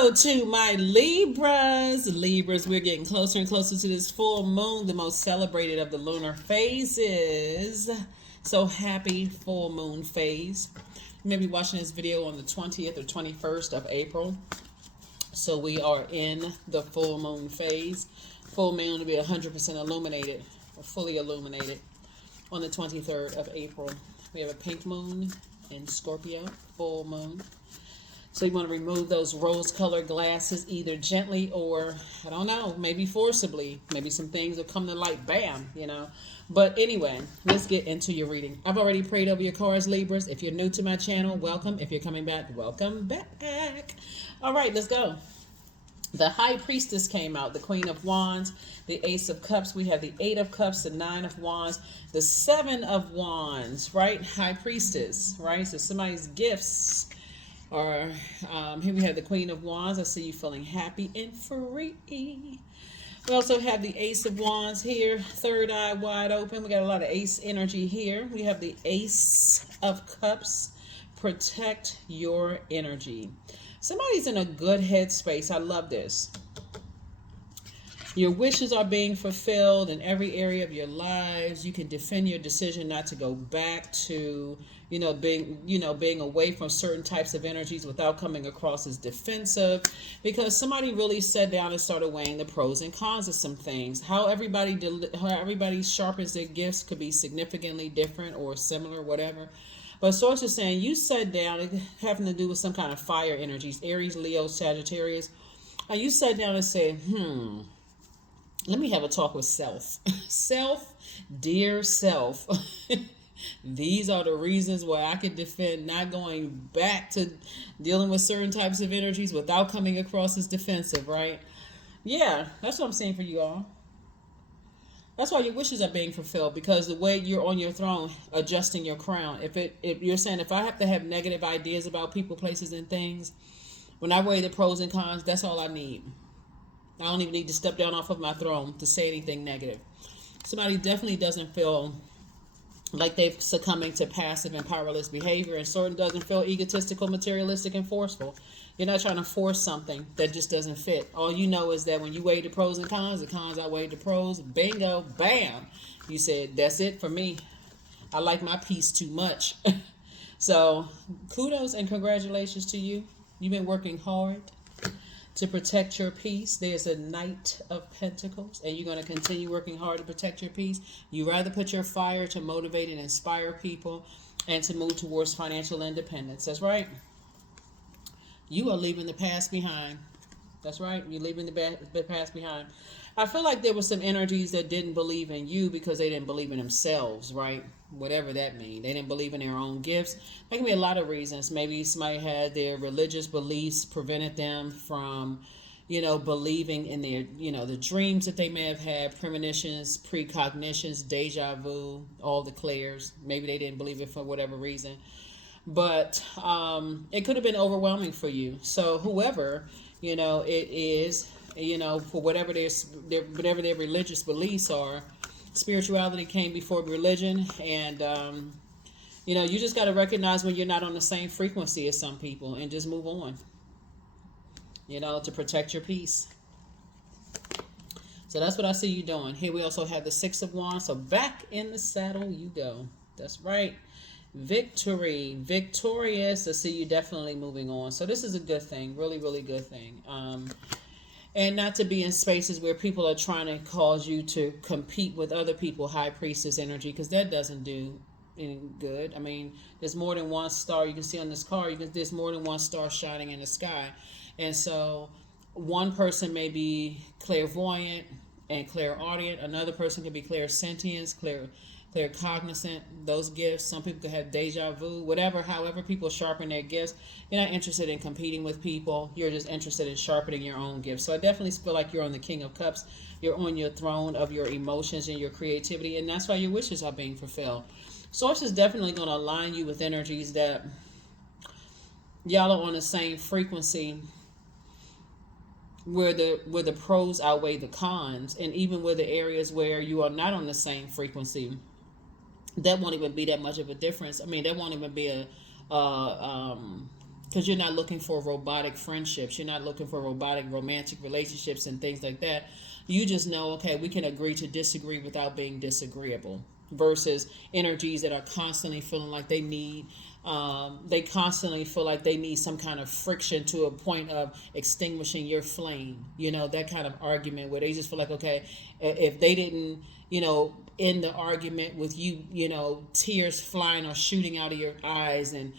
Hello to my Libras. Libras, we're getting closer and closer to this full moon, the most celebrated of the lunar phases. So happy full moon phase. You may be watching this video on the 20th or 21st of April. So we are in the full moon phase. Full moon will be 100% illuminated, or fully illuminated, on the 23rd of April. We have a pink moon in Scorpio, full moon. So you want to remove those rose-colored glasses either gently or, I don't know, maybe forcibly. Maybe some things will come to light, bam, you know. But anyway, let's get into your reading. I've already prayed over your cards, Libras. If you're new to my channel, welcome. If you're coming back, welcome back. All right, let's go. The High Priestess came out, the Queen of Wands, the Ace of Cups. We have the Eight of Cups, the Nine of Wands, the Seven of Wands, right? High Priestess, right? So somebody's gifts. Or here we have the Queen of Wands. I see you feeling happy and free. We also have the Ace of Wands here, third eye wide open. We got a lot of ace energy here. We have the Ace of Cups. Protect your energy. Somebody's in a good headspace. I love this. Your wishes are being fulfilled in every area of your lives. You can defend your decision not to go back to, being away from certain types of energies without coming across as defensive, because somebody really sat down and started weighing the pros and cons of some things. How everybody sharpens their gifts could be significantly different or similar, whatever. But source is saying you sat down, having to do with some kind of fire energies, Aries, Leo, Sagittarius. And you sat down and said, let me have a talk with self. Dear self, these are the reasons why I can defend not going back to dealing with certain types of energies without coming across as defensive, right? Yeah, that's what I'm saying for you all. That's why your wishes are being fulfilled, because the way you're on your throne, adjusting your crown. If you're saying, if I have to have negative ideas about people, places, and things, when I weigh the pros and cons, that's all I need. I don't even need to step down off of my throne to say anything negative. Somebody definitely doesn't feel like they're succumbing to passive and powerless behavior, and certain doesn't feel egotistical, materialistic, and forceful. You're not trying to force something that just doesn't fit. All you know is that when you weigh the pros and cons, the cons outweigh the pros. Bingo, bam. You said, that's it for me. I like my peace too much. So kudos and congratulations to you. You've been working hard to protect your peace. There's a Knight of Pentacles, and you're going to continue working hard to protect your peace. You rather put your fire to motivate and inspire people and to move towards financial independence. That's right. You are leaving the past behind. That's right. You're leaving the past behind. I feel like there were some energies that didn't believe in you because they didn't believe in themselves, right? Whatever that means. They didn't believe in their own gifts. There can be a lot of reasons. Maybe somebody had their religious beliefs prevented them from, believing in their, the dreams that they may have had, premonitions, precognitions, deja vu, all the clairs. Maybe they didn't believe it for whatever reason. But it could have been overwhelming for you. So whoever, it is, for whatever their religious beliefs are, spirituality came before religion. And, you just got to recognize when you're not on the same frequency as some people and just move on, to protect your peace. So that's what I see you doing. Here we also have the Six of Wands. So back in the saddle you go. That's right. Victory, victorious. I see you definitely moving on. So this is a good thing, really, really good thing. And not to be in spaces where people are trying to cause you to compete with other people, High Priestess energy, because that doesn't do any good. I mean, there's more than one star you can see on this card. There's more than one star shining in the sky. And so one person may be clairvoyant and clairaudient. Another person could be clairsentience, claircognizant, those gifts. Some people could have deja vu, whatever, however people sharpen their gifts. You're not interested in competing with people. You're just interested in sharpening your own gifts. So I definitely feel like you're on the King of Cups. You're on your throne of your emotions and your creativity, and that's why your wishes are being fulfilled. Source is definitely going to align you with energies that y'all are on the same frequency, where the pros outweigh the cons, and even with the areas where you are not on the same frequency, that won't even be that much of a difference. I mean, that won't even be because you're not looking for robotic friendships. You're not looking for robotic romantic relationships and things like that. You just know, okay, we can agree to disagree without being disagreeable, versus energies that are constantly feeling like they constantly feel like they need some kind of friction to a point of extinguishing your flame. That kind of argument where they just feel like, okay, if they didn't, end the argument with you, tears flying or shooting out of your eyes, and,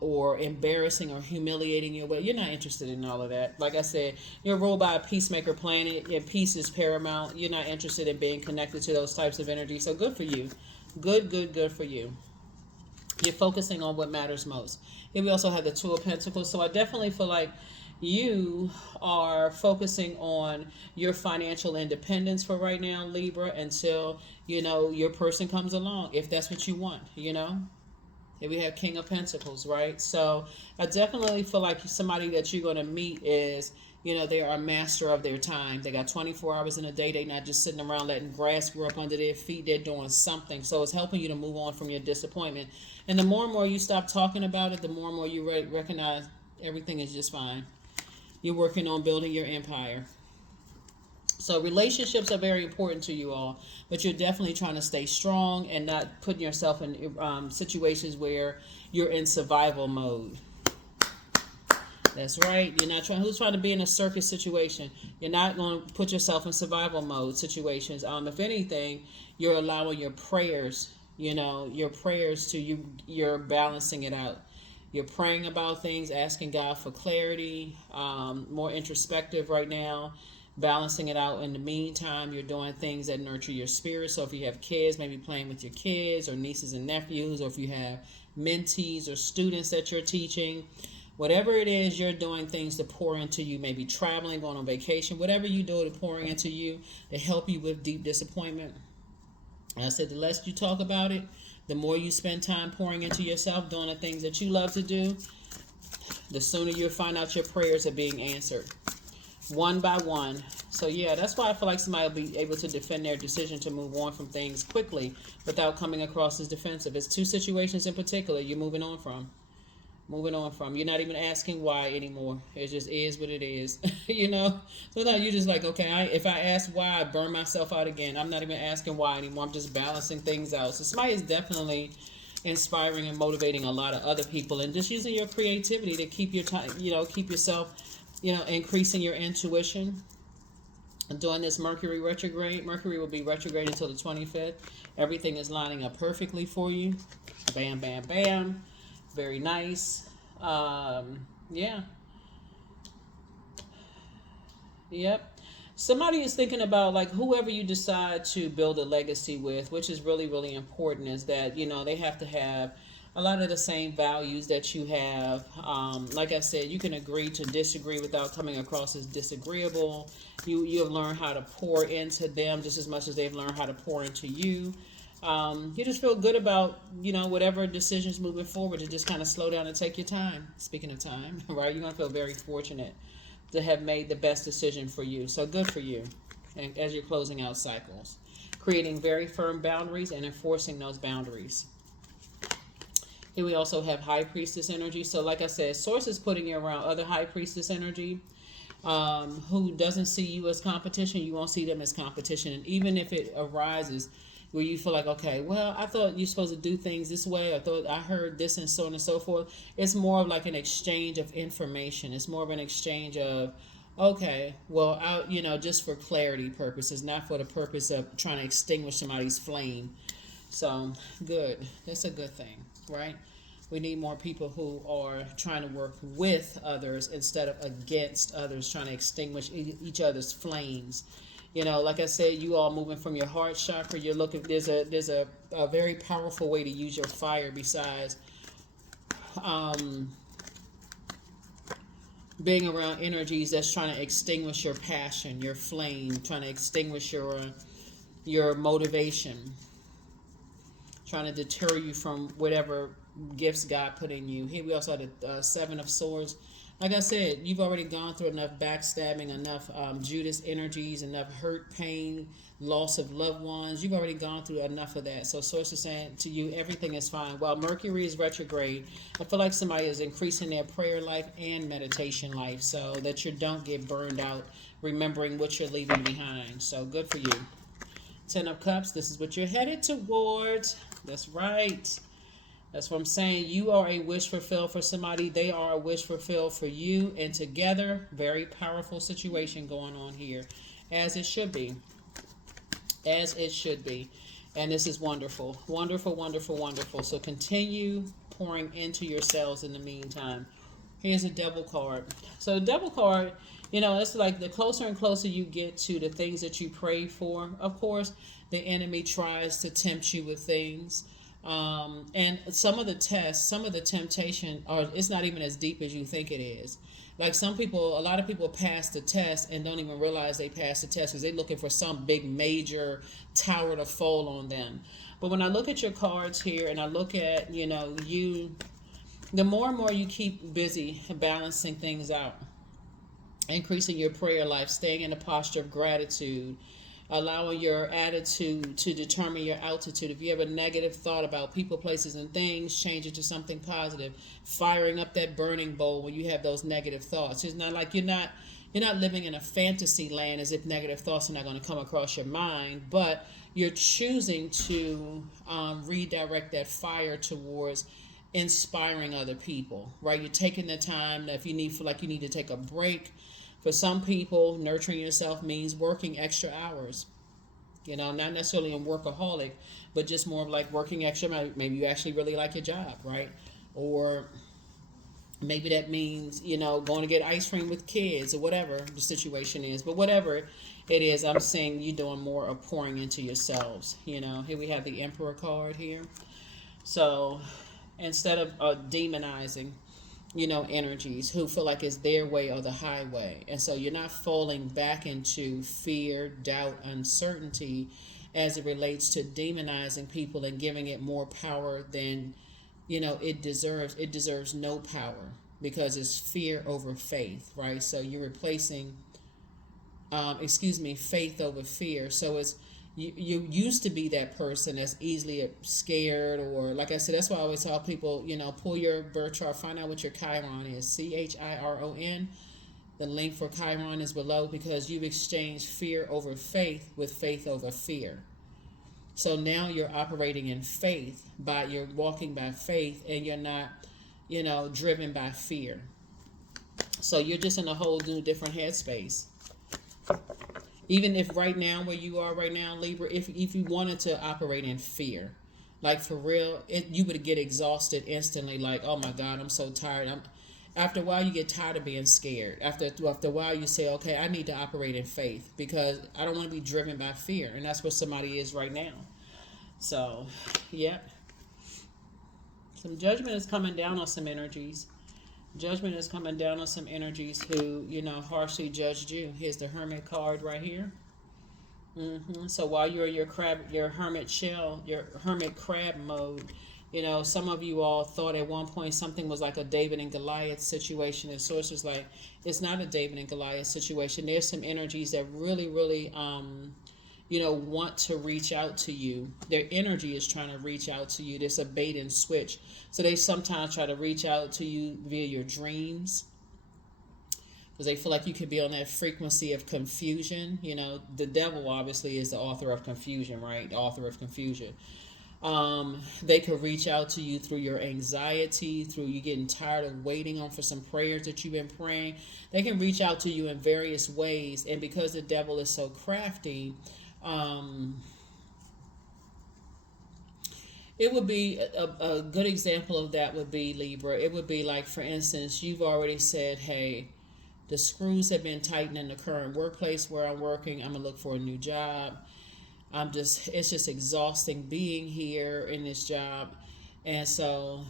or embarrassing or humiliating you, but you're not interested in all of that. Like I said, you're ruled by a peacemaker planet, and peace is paramount. You're not interested in being connected to those types of energy. So good for you. Good for you. You're focusing on what matters most. Here we also have the Two of Pentacles. So I definitely feel like you are focusing on your financial independence for right now, Libra, until, your person comes along, if that's what you want, Here we have King of Pentacles, right? So I definitely feel like somebody that you're going to meet is, they are a master of their time. They got 24 hours in a day. They're not just sitting around letting grass grow up under their feet. They're doing something. So it's helping you to move on from your disappointment. And the more and more you stop talking about it, the more and more you recognize everything is just fine. You're working on building your empire. So relationships are very important to you all, but you're definitely trying to stay strong and not putting yourself in situations where you're in survival mode. That's right. You're not trying. Who's trying to be in a circus situation? You're not going to put yourself in survival mode situations. If anything, you're allowing your prayers. Your prayers to you. You're balancing it out. You're praying about things, asking God for clarity, more introspective right now, balancing it out. In the meantime, you're doing things that nurture your spirit. So if you have kids, maybe playing with your kids or nieces and nephews, or if you have mentees or students that you're teaching, whatever it is, you're doing things to pour into you, maybe traveling, going on vacation, whatever you do to pouring into you to help you with deep disappointment. And I said, the less you talk about it, the more you spend time pouring into yourself, doing the things that you love to do, the sooner you'll find out your prayers are being answered, one by one. So yeah, that's why I feel like somebody will be able to defend their decision to move on from things quickly without coming across as defensive. It's two situations in particular you're moving on from. You're not even asking why anymore. It just is what it is. So now you're just like, okay, if I ask why, I burn myself out again. I'm not even asking why anymore. I'm just balancing things out. So somebody is definitely inspiring and motivating a lot of other people, and just using your creativity to keep your time, keep yourself, increasing your intuition. During this Mercury retrograde, Mercury will be retrograde until the 25th. Everything is lining up perfectly for you. Bam, bam, bam. Very nice. Yeah. Yep. Somebody is thinking about, like, whoever you decide to build a legacy with, which is really, really important, is that, they have to have a lot of the same values that you have. Like I said, you can agree to disagree without coming across as disagreeable. You have learned how to pour into them just as much as they've learned how to pour into you. You just feel good about, whatever decisions moving forward, to just kind of slow down and take your time. Speaking of time, right? You're going to feel very fortunate to have made the best decision for you. So good for you. And as you're closing out cycles, creating very firm boundaries and enforcing those boundaries. Here we also have High Priestess energy. So like I said, Source is putting you around other High Priestess energy. Who doesn't see you as competition, you won't see them as competition. And even if it arises where you feel like, okay, well, I thought you're supposed to do things this way, I thought I heard this, and so on and so forth. It's more of like an exchange of information. It's more of an exchange of, okay, well, just for clarity purposes, not for the purpose of trying to extinguish somebody's flame. So good. That's a good thing, right? We need more people who are trying to work with others instead of against others, trying to extinguish each other's flames. Like I said, you all moving from your heart chakra. You're looking. There's a very powerful way to use your fire besides being around energies that's trying to extinguish your passion, your flame, trying to extinguish your motivation, trying to deter you from whatever gifts God put in you. Here we also had the Seven of Swords. like I said, you've already gone through enough backstabbing, enough Judas energies, enough hurt, pain, loss of loved ones. You've already gone through enough of that. So Source is saying to you, everything is fine. While Mercury is retrograde, I feel like somebody is increasing their prayer life and meditation life so that you don't get burned out remembering what you're leaving behind. So good for you. Ten of Cups, this is what you're headed towards. That's right. That's what I'm saying. You are a wish fulfilled for somebody. They are a wish fulfilled for you. And together, very powerful situation going on here. As it should be. As it should be. And this is wonderful. Wonderful, wonderful, wonderful. So continue pouring into yourselves in the meantime. Here's a Devil card. So the Devil card, it's like the closer and closer you get to the things that you pray for, of course, the enemy tries to tempt you with things. And some of the tests, some of the temptation it's not even as deep as you think it is. Like a lot of people pass the test and don't even realize they passed the test because they're looking for some big major tower to fall on them. But when I look at your cards here and I look at, the more and more you keep busy balancing things out, increasing your prayer life, staying in a posture of gratitude, allowing your attitude to determine your altitude. If you have a negative thought about people, places, and things, change it to something positive. Firing up that burning bowl when you have those negative thoughts. It's not like you're not living in a fantasy land as if negative thoughts are not going to come across your mind, but you're choosing to redirect that fire towards inspiring other people, right? You're taking the time that if you feel like you need to take a break. For some people, nurturing yourself means working extra hours. Not necessarily a workaholic, but just more of like working extra. Maybe you actually really like your job, right? Or maybe that means, going to get ice cream with kids or whatever the situation is. But whatever it is, I'm saying you're doing more of pouring into yourselves. Here we have the Emperor card here. So instead of demonizing, energies who feel like it's their way or the highway. And so you're not falling back into fear, doubt, uncertainty as it relates to demonizing people and giving it more power than, it deserves. It deserves no power because it's fear over faith, right? So you're replacing, faith over fear. So it's, you used to be that person that's easily scared, or like I said, that's why I always tell people, pull your birth chart, find out what your Chiron is, Chiron. The link for Chiron is below because you've exchanged fear over faith with faith over fear. So now you're operating in faith, you're walking by faith, and you're not, driven by fear. So you're just in a whole new different headspace. Even if right now, where you are right now, Libra, if you wanted to operate in fear, like for real, you would get exhausted instantly. Like, oh my God, I'm so tired. After a while, you get tired of being scared. After a while, you say, okay, I need to operate in faith because I don't want to be driven by fear. And that's where somebody is right now. So, yeah. Some judgment is coming down on some energies. Judgment is coming down on some energies who, harshly judged you. Here's the Hermit card right here. So while you're in your hermit shell, your hermit crab mode, some of you all thought at one point something was like a David and Goliath situation. And Source is like, it's not a David and Goliath situation. There's some energies that really, really, want to reach out to you. Their energy is trying to reach out to you. There's a bait and switch. So they sometimes try to reach out to you via your dreams because they feel like you could be on that frequency of confusion. The devil obviously is the author of confusion, right? The author of confusion. They could reach out to you through your anxiety, through you getting tired of waiting on for some prayers that you've been praying. They can reach out to you in various ways. And because the devil is so crafty, it would be a good example of that would be Libra. It would be like, for instance, you've already said, hey, the screws have been tightened in the current workplace where I'm working. I'm going to look for a new job. It's just exhausting being here in this job. And so,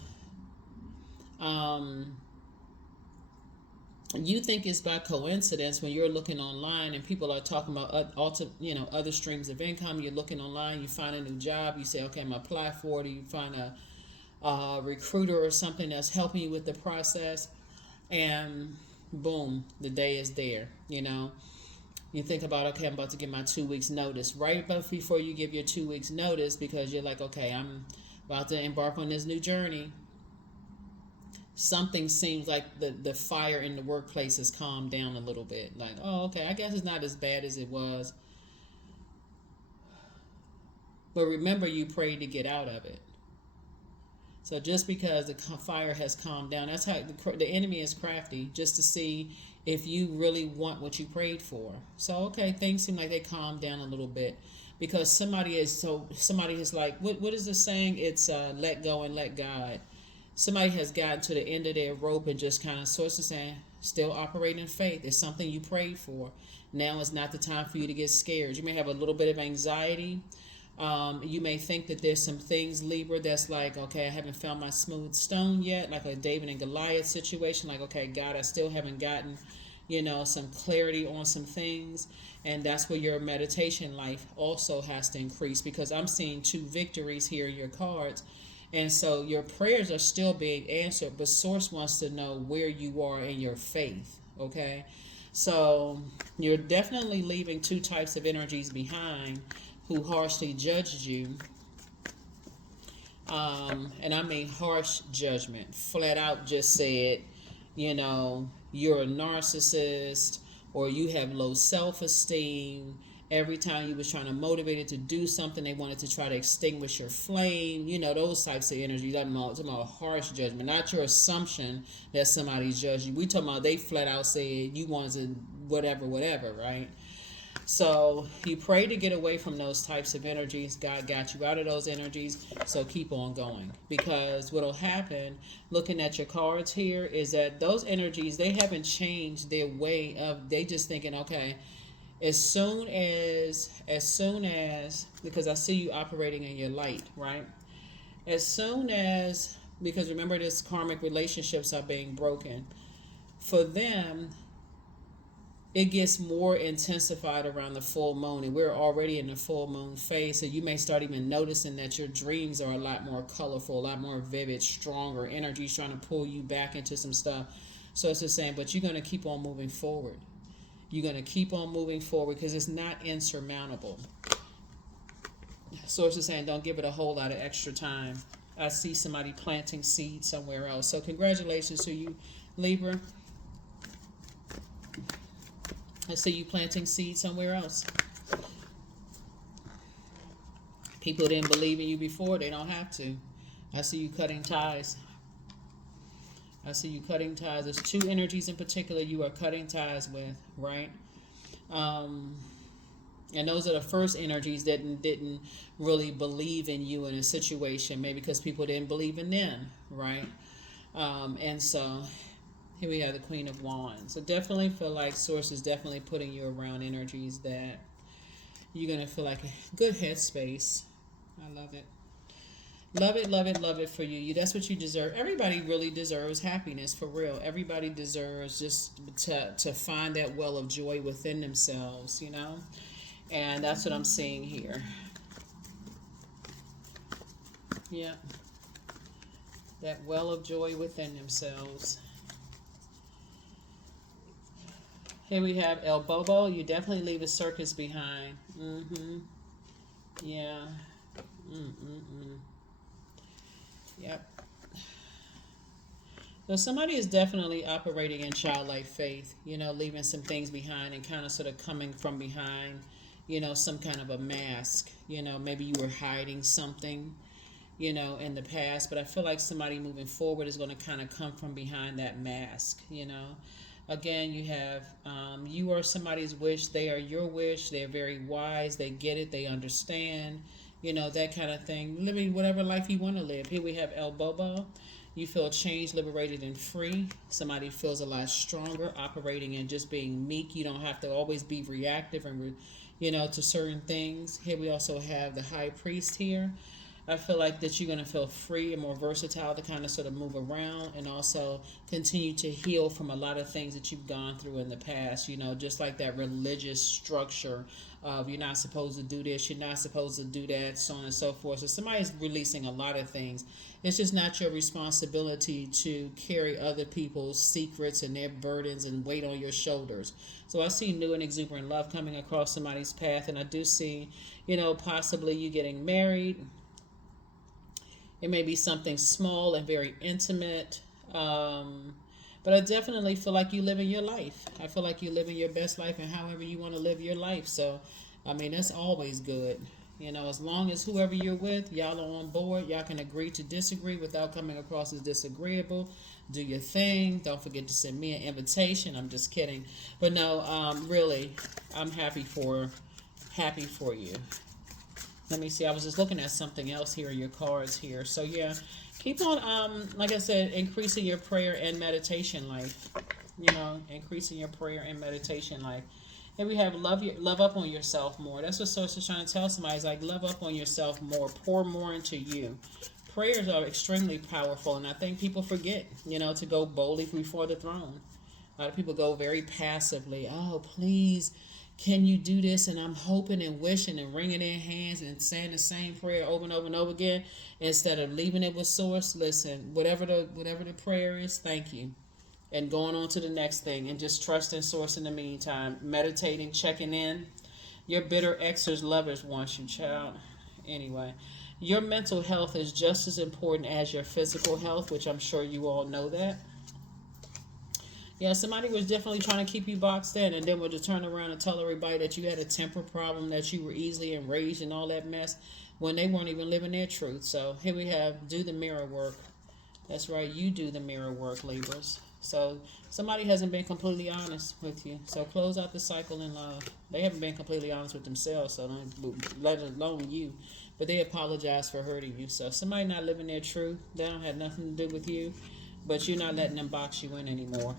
you think it's by coincidence when you're looking online and people are talking about other streams of income. You're looking online, you find a new job, you say, okay, I'm gonna apply for it. You find a recruiter or something that's helping you with the process. And boom, the day is there. You think about, okay, I'm about to give my 2 weeks notice. Right before you give your 2 weeks notice, because you're like, okay, I'm about to embark on this new journey. Something seems like the fire in the workplace has calmed down a little bit. Like, oh, okay, I guess it's not as bad as it was. But remember, you prayed to get out of it. So just because the fire has calmed down, that's how the enemy is crafty, just to see if you really want what you prayed for. So, okay, things seem like they calmed down a little bit, because somebody is like, what is the saying? It's let go and let God. Somebody has gotten to the end of their rope and just kind of sort of saying, still operating in faith. It's something you prayed for. Now is not the time for you to get scared. You may have a little bit of anxiety. You may think that there's some things, Libra, that's like, okay, I haven't found my smooth stone yet, like a David and Goliath situation. Like, okay, God, I still haven't gotten, some clarity on some things. And that's where your meditation life also has to increase, because I'm seeing 2 victories here in your cards. And so your prayers are still being answered, but Source wants to know where you are in your faith, okay? So you're definitely leaving 2 types of energies behind who harshly judged you. And I mean harsh judgment. Flat out just said, you're a narcissist, or you have low self-esteem. Every time you was trying to motivate it to do something, they wanted to try to extinguish your flame. Those types of energies. I'm talking about harsh judgment, not your assumption that somebody judged you. We talking about they flat out said you wanted to whatever, right? So you pray to get away from those types of energies. God got you out of those energies. So keep on going, because what will happen, looking at your cards here, is that those energies, they haven't changed their way of, they just thinking, okay, as soon as, because I see you operating in your light, right? As soon as, because remember, this karmic relationships are being broken. For them, it gets more intensified around the full moon, and we're already in the full moon phase. So you may start even noticing that your dreams are a lot more colorful, a lot more vivid, stronger energies trying to pull you back into some stuff. So it's the same, but you're going to keep on moving forward. You're going to keep on moving forward, because it's not insurmountable. Source is saying, don't give it a whole lot of extra time. I see somebody planting seeds somewhere else. So congratulations to you, Libra. I see you planting seeds somewhere else. People didn't believe in you before. They don't have to. I see you cutting ties. There's 2 energies in particular you are cutting ties with, right? And those are the first energies that didn't really believe in you in a situation, maybe because people didn't believe in them, right? And so here we have the Queen of Wands. So definitely feel like Source is definitely putting you around energies that you're going to feel like a good headspace. I love it. Love it, love it, love it for you. That's what you deserve. Everybody really deserves happiness, for real. Everybody deserves just to find that well of joy within themselves, And that's what I'm seeing here. Yeah. That well of joy within themselves. Here we have El Bobo. You definitely leave a circus behind. Yeah. Yep. So somebody is definitely operating in childlike faith, leaving some things behind and kind of sort of coming from behind, some kind of a mask. Maybe you were hiding something, in the past, but I feel like somebody moving forward is going to kind of come from behind that mask, Again, you have, you are somebody's wish. They are your wish. They're very wise. They get it. They understand, that kind of thing. Living whatever life you want to live. Here we have El Bobo. You feel changed, liberated, and free. Somebody feels a lot stronger, operating and just being meek. You don't have to always be reactive and, to certain things. Here we also have the High Priest here. I feel like that you're going to feel free and more versatile to kind of sort of move around and also continue to heal from a lot of things that you've gone through in the past. You know, just like that religious structure of you're not supposed to do this, you're not supposed to do that, so on and so forth. So somebody's releasing a lot of things. It's just not your responsibility to carry other people's secrets and their burdens and weight on your shoulders. So I see new and exuberant love coming across somebody's path, and I do see, you know, possibly you getting married. It may be something small and very intimate. But I definitely feel like you living your life. I feel like you living your best life and however you want to live your life. So, I mean, that's always good. You know, as long as whoever you're with, y'all are on board, y'all can agree to disagree without coming across as disagreeable. Do your thing. Don't forget to send me an invitation. I'm just kidding. But no, really, I'm happy for you. Let me see. I was just looking at something else here, your cards here. So yeah, keep on, like I said, increasing your prayer and meditation life. You know, increasing your prayer and meditation life. And we have love up on yourself more. That's what Source is trying to tell somebody. It's like love up on yourself more. Pour more into you. Prayers are extremely powerful, and I think people forget, you know, to go boldly before the throne. A lot of people go very passively. Oh, please, can you do this? And I'm hoping and wishing and wringing their hands and saying the same prayer over and over and over again instead of leaving it with Source. Listen, whatever the prayer is, thank you. And going on to the next thing and just trusting Source in the meantime. Meditating, checking in. Your bitter exes, lovers want you, child. Anyway, your mental health is just as important as your physical health, which I'm sure you all know that. Yeah, somebody was definitely trying to keep you boxed in and then would just turn around and tell everybody that you had a temper problem, that you were easily enraged and all that mess when they weren't even living their truth. So here we have do the mirror work. That's right, you do the mirror work, Libras. So somebody hasn't been completely honest with you. So close out the cycle in love. They haven't been completely honest with themselves, so don't let alone you. But they apologize for hurting you. So somebody not living their truth, they don't have nothing to do with you, but you're not letting them box you in anymore.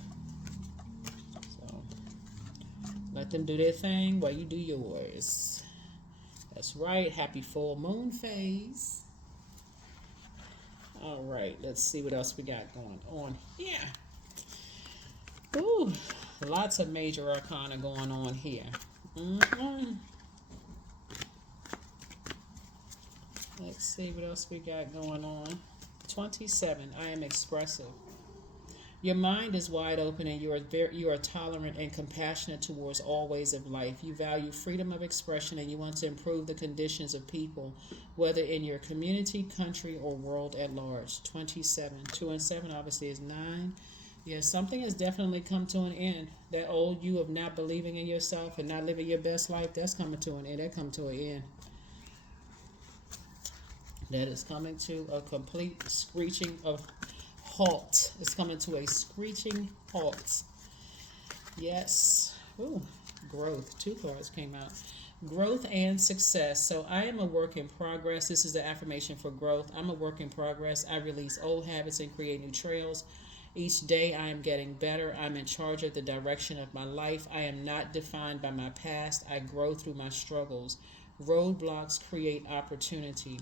So let them do their thing while you do yours. That's right. Happy full moon phase. All right, let's see what else we got going on here. Ooh, lots of major arcana going on here. Let's see what else we got going on. 27, I am expressive. Your mind is wide open and you are tolerant and compassionate towards all ways of life. You value freedom of expression and you want to improve the conditions of people, whether in your community, country, or world at large. 27. 2 and 7 obviously is 9. Yeah, something has definitely come to an end. That old you of not believing in yourself and not living your best life, that's coming to an end. That come to an end. That is coming to a complete screeching of halt. It's coming to a screeching halt. Yes. Ooh, growth. 2 cards came out. Growth and success. So I am a work in progress. This is the affirmation for growth. I'm a work in progress. I release old habits and create new trails. Each day I am getting better. I'm in charge of the direction of my life. I am not defined by my past. I grow through my struggles. Roadblocks create opportunity.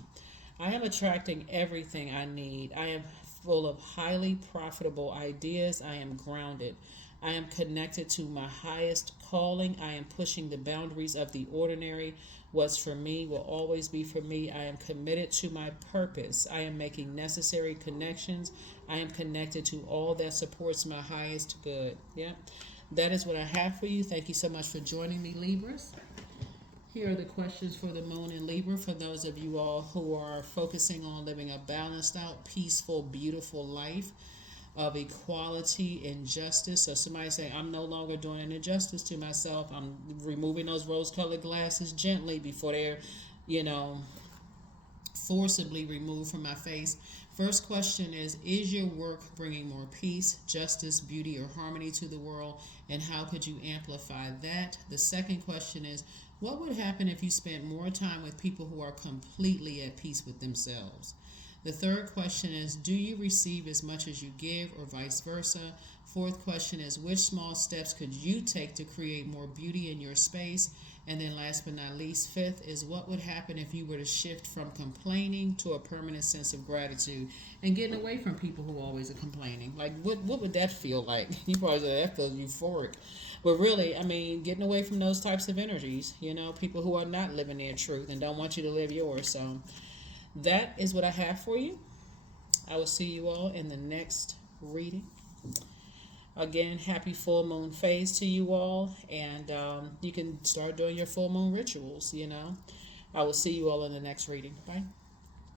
I am attracting everything I need. I am full of highly profitable ideas. I am grounded. I am connected to my highest calling. I am pushing the boundaries of the ordinary. What's for me will always be for me. I am committed to my purpose. I am making necessary connections. I am connected to all that supports my highest good. Yeah, that is what I have for you. Thank you so much for joining me, Libras. Here are the questions for the moon in Libra for those of you all who are focusing on living a balanced out, peaceful, beautiful life of equality and justice. So somebody say, I'm no longer doing an injustice to myself. I'm removing those rose-colored glasses gently before they're, forcibly removed from my face. First question is your work bringing more peace, justice, beauty, or harmony to the world? And how could you amplify that? The second question is, what would happen if you spent more time with people who are completely at peace with themselves? The third question is, do you receive as much as you give, or vice versa? Fourth question is, which small steps could you take to create more beauty in your space? And then last but not least, fifth is, what would happen if you were to shift from complaining to a permanent sense of gratitude and getting away from people who always are complaining? Like, what would that feel like? You probably say that feels euphoric. But really, I mean, getting away from those types of energies, people who are not living their truth and don't want you to live yours. So that is what I have for you. I will see you all in the next reading. Again, happy full moon phase to you all. And you can start doing your full moon rituals, I will see you all in the next reading. Bye.